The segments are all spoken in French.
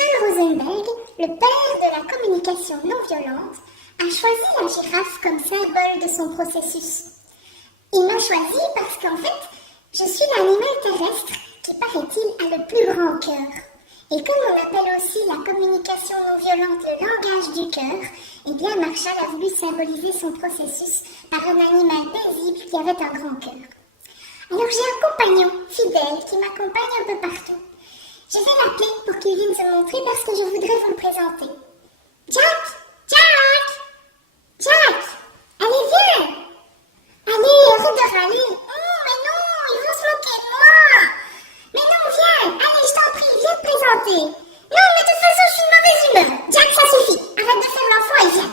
Marshall Rosenberg, le père de la communication non violente, a choisi la girafe comme symbole de son processus. Il m'a choisi parce qu'en fait, je suis l'animal terrestre qui, paraît-il, a le plus grand cœur. Et comme on appelle aussi la communication non violente le langage du cœur, eh bien Marshall a voulu symboliser son processus par un animal paisible qui avait un grand cœur. Alors j'ai un compagnon fidèle qui m'accompagne un peu partout. Je vais l'appeler pour qu'il vienne se montrer parce que je voudrais vous le présenter. Jack! Jack! Jack! Allez, viens! Allez, arrête de râler! Oh, mais non, ils vont se moquer de moi! Mais non, viens! Allez, je t'en prie, viens te présenter! Non, mais de toute façon, je suis de mauvaise humeur! Jack, ça suffit! Arrête de faire l'enfant et viens!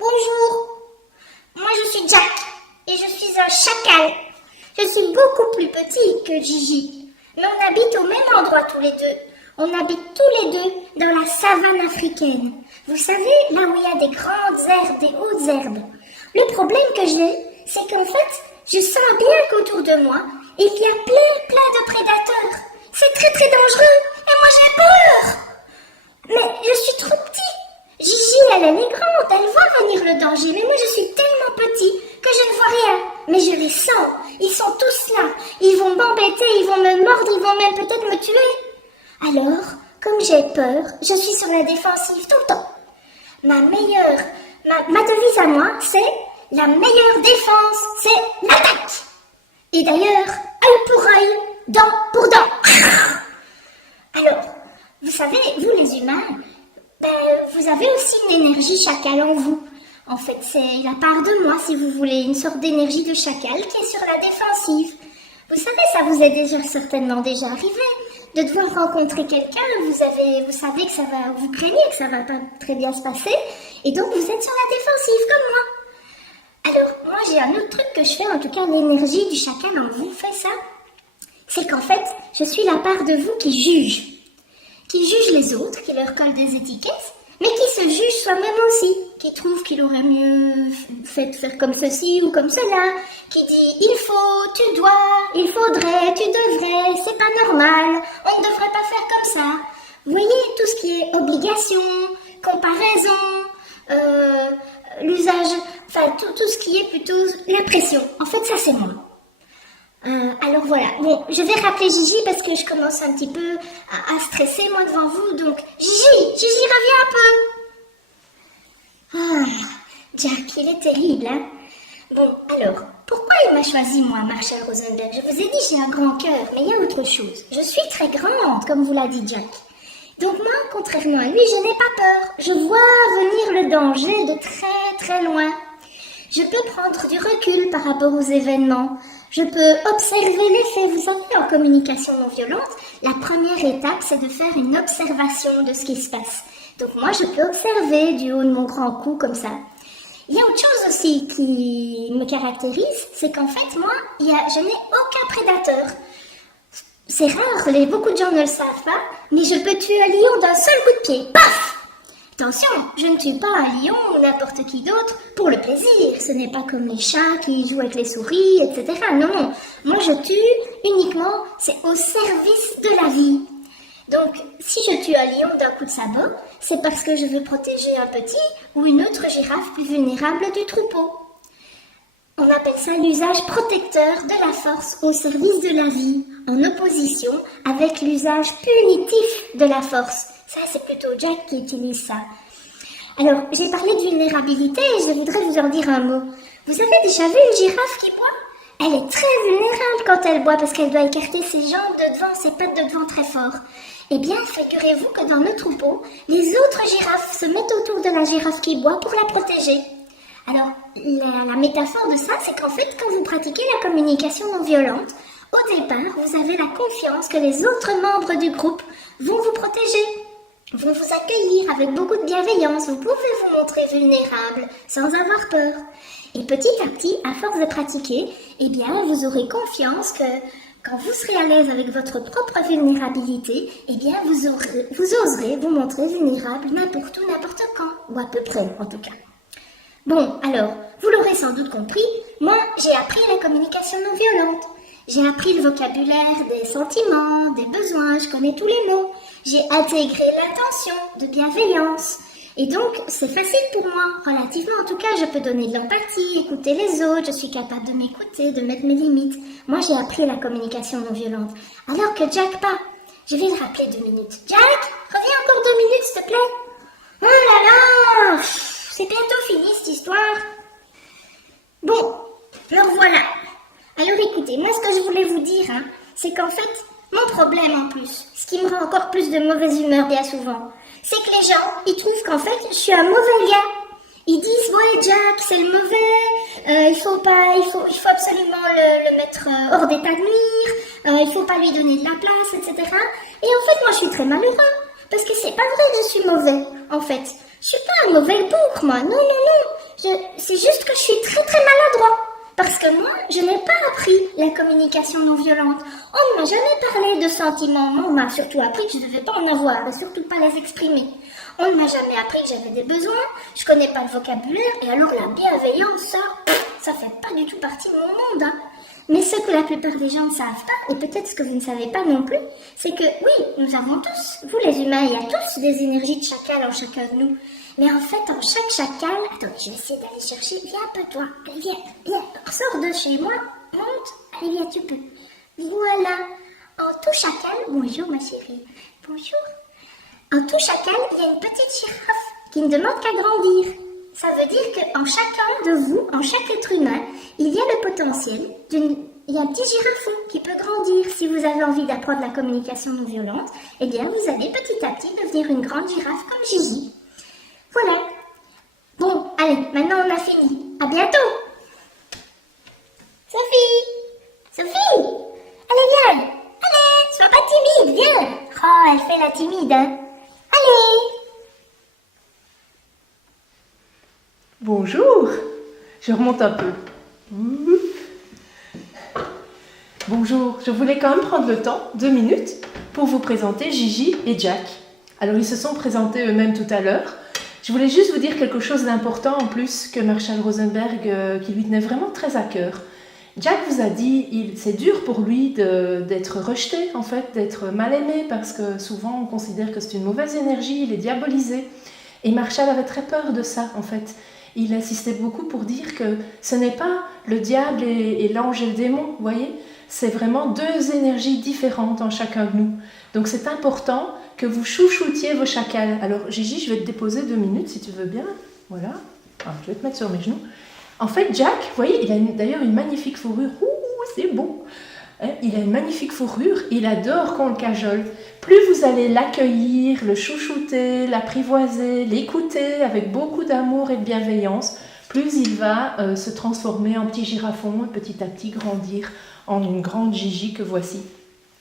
Bonjour, moi je suis Jack et je suis un chacal. Je suis beaucoup plus petit que Gigi, mais on habite au même endroit tous les deux. On habite tous les deux dans la savane africaine. Vous savez, là où il y a des grandes herbes, des hautes herbes. Le problème que j'ai, c'est qu'en fait, je sens bien qu'autour de moi, il y a plein de prédateurs. C'est très dangereux et moi j'ai peur. Mais je suis trop petit. Gigi, elle est grande, elle voit venir le danger, mais moi je suis tellement petit que je ne vois rien. Mais je les sens, ils sont tous là, ils vont m'embêter, ils vont me mordre, ils vont même peut-être me tuer. Alors, comme j'ai peur, je suis sur la défensive tout le temps. Ma devise à moi, c'est la meilleure défense, c'est l'attaque. Et d'ailleurs, œil pour œil, dent pour dent. Alors, vous savez, vous les humains, vous avez aussi une énergie chacal en vous. En fait, c'est la part de moi, si vous voulez, une sorte d'énergie de chacal qui est sur la défensive. Vous savez, ça vous est certainement déjà arrivé de devoir rencontrer quelqu'un, vous savez que ça va, vous craignez que ça va pas très bien se passer, et donc vous êtes sur la défensive comme moi. Alors, moi j'ai un autre truc que je fais, en tout cas l'énergie du chacal en vous fait ça, c'est qu'en fait, je suis la part de vous qui juge les autres, qui leur colle des étiquettes, mais qui se juge soi-même aussi, qui trouve qu'il aurait mieux fait de faire comme ceci ou comme cela, qui dit il faut, tu dois, il faudrait, tu devrais, c'est pas normal, on ne devrait pas faire comme ça. Vous voyez, tout ce qui est obligation, comparaison, l'usage, enfin tout ce qui est plutôt la pression. En fait, ça c'est moi. Alors voilà, bon, je vais rappeler Gigi parce que je commence un petit peu à stresser moi devant vous, donc Gigi, reviens un peu. Ah, Jack, il est terrible, hein. Bon, alors, pourquoi il m'a choisi moi, Marshall Rosenberg? Je vous ai dit, j'ai un grand cœur, mais il y a autre chose. Je suis très grande, comme vous l'a dit Jack. Donc moi, contrairement à lui, je n'ai pas peur. Je vois venir le danger de très loin. Je peux prendre du recul par rapport aux événements. Je peux observer les faits. Vous savez, en communication non violente, la première étape, c'est de faire une observation de ce qui se passe. Donc moi, je peux observer du haut de mon grand cou comme ça. Il y a autre chose aussi qui me caractérise, c'est qu'en fait, moi, je n'ai aucun prédateur. C'est rare, beaucoup de gens ne le savent pas, mais je peux tuer un lion d'un seul coup de pied. Paf! Attention, je ne tue pas un lion ou n'importe qui d'autre pour le plaisir. Ce n'est pas comme les chats qui jouent avec les souris, etc. Non. Moi, je tue uniquement, c'est au service de la vie. Donc, si je tue un lion d'un coup de sabot, c'est parce que je veux protéger un petit ou une autre girafe plus vulnérable du troupeau. On appelle ça l'usage protecteur de la force au service de la vie, en opposition avec l'usage punitif de la force. Ça, c'est plutôt Jack qui utilise ça. Alors, j'ai parlé de vulnérabilité et je voudrais vous en dire un mot. Vous avez déjà vu une girafe qui boit? Elle est très vulnérable quand elle boit parce qu'elle doit écarter ses jambes de devant, ses pattes de devant très fort. Eh bien, figurez-vous que dans le troupeau, les autres girafes se mettent autour de la girafe qui boit pour la protéger. Alors, la métaphore de ça, c'est qu'en fait, quand vous pratiquez la communication non violente, au départ, vous avez la confiance que les autres membres du groupe vont vous protéger, vont vous accueillir avec beaucoup de bienveillance. Vous pouvez vous montrer vulnérable sans avoir peur. Et petit à petit, à force de pratiquer, eh bien, vous aurez confiance que quand vous serez à l'aise avec votre propre vulnérabilité, eh bien, vous oserez vous montrer vulnérable n'importe où, n'importe quand, ou à peu près en tout cas. Bon, alors, vous l'aurez sans doute compris, moi, j'ai appris la communication non violente. J'ai appris le vocabulaire des sentiments, des besoins, je connais tous les mots. J'ai intégré l'intention de bienveillance. Et donc, c'est facile pour moi, relativement en tout cas, je peux donner de l'empathie, écouter les autres, je suis capable de m'écouter, de mettre mes limites. Moi, j'ai appris la communication non violente. Alors que Jack, pas. Je vais le rappeler 2 minutes. Jack, reviens encore 2 minutes, s'il te plaît. Oh là là, c'est bientôt fini cette histoire. Bon, alors voilà. Alors écoutez, moi ce que je voulais vous dire, c'est qu'en fait, mon problème en plus, ce qui me rend encore plus de mauvaise humeur bien souvent, c'est que les gens, ils trouvent qu'en fait, je suis un mauvais gars. Ils disent, ouais Jack, c'est le mauvais, il faut absolument le mettre hors d'état de nuire, il faut pas lui donner de la place, etc. Et en fait, moi je suis très malheureux, parce que c'est pas vrai que je suis mauvais, en fait. Je suis pas un mauvais bourg, moi, non, non, non. C'est juste que je suis très très maladroit. Parce que moi, je n'ai pas appris la communication non violente. On ne m'a jamais parlé de sentiments. On m'a surtout appris que je ne devais pas en avoir et surtout pas les exprimer. On ne m'a jamais appris que j'avais des besoins. Je connais pas le vocabulaire. Et alors la bienveillance, ça fait pas du tout partie de mon monde. Mais ce que la plupart des gens ne savent pas, et peut-être ce que vous ne savez pas non plus, c'est que oui, nous avons tous, vous les humains, il y a tous des énergies de chacal en chacun de nous. Mais en fait, en chaque chacal... Attends, je vais essayer d'aller chercher. Viens un peu, toi. Allez, viens. Ressors de chez moi. Monte. Allez, viens, tu peux. Voilà. En tout chacal... Bonjour, ma chérie. Bonjour. En tout chacal, il y a une petite girafe qui ne demande qu'à grandir. Ça veut dire qu'en chacun de vous, en chaque être humain, il y a le potentiel il y a un petit girafon qui peut grandir. Si vous avez envie d'apprendre la communication non violente, eh bien, vous allez petit à petit devenir une grande girafe comme Gigi. Voilà. Bon, allez, maintenant on a fini. À bientôt. Sophie, allez, viens. Allez, sois pas timide, viens. Oh, elle fait la timide, hein. Allez. Bonjour, je remonte un peu. Bonjour, je voulais quand même prendre le temps, 2 minutes, pour vous présenter Gigi et Jack. Alors ils se sont présentés eux-mêmes tout à l'heure. Je voulais juste vous dire quelque chose d'important en plus que Marshall Rosenberg, qui lui tenait vraiment très à cœur. Jack vous a dit, c'est dur pour lui d'être rejeté, en fait, d'être mal aimé, parce que souvent on considère que c'est une mauvaise énergie, il est diabolisé. Et Marshall avait très peur de ça, en fait. Il insistait beaucoup pour dire que ce n'est pas le diable et l'ange et le démon, vous voyez. C'est vraiment 2 énergies différentes en chacun de nous. Donc c'est important que vous chouchoutiez vos chacals. Alors Gigi, je vais te déposer 2 minutes si tu veux bien. Voilà. Ah, je vais te mettre sur mes genoux. En fait, Jack, vous voyez, il a d'ailleurs une magnifique fourrure. Ouh, c'est beau. Il a une magnifique fourrure. Il adore qu'on le cajole. Plus vous allez l'accueillir, le chouchouter, l'apprivoiser, l'écouter avec beaucoup d'amour et de bienveillance, plus il va se transformer en petit girafon et petit à petit grandir en une grande Gigi que voici.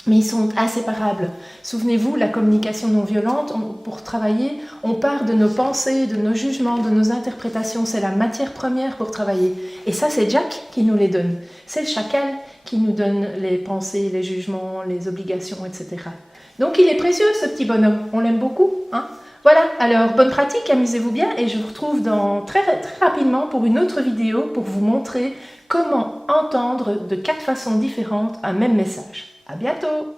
Mais ils sont inséparables. Souvenez-vous, la communication non violente, pour travailler, on part de nos pensées, de nos jugements, de nos interprétations. C'est la matière première pour travailler. Et ça, c'est Jack qui nous les donne. C'est le chacal qui nous donne les pensées, les jugements, les obligations, etc. Donc il est précieux, ce petit bonhomme. On l'aime beaucoup, hein? Voilà, alors bonne pratique, amusez-vous bien et je vous retrouve très rapidement pour une autre vidéo pour vous montrer comment entendre de 4 façons différentes un même message. À bientôt!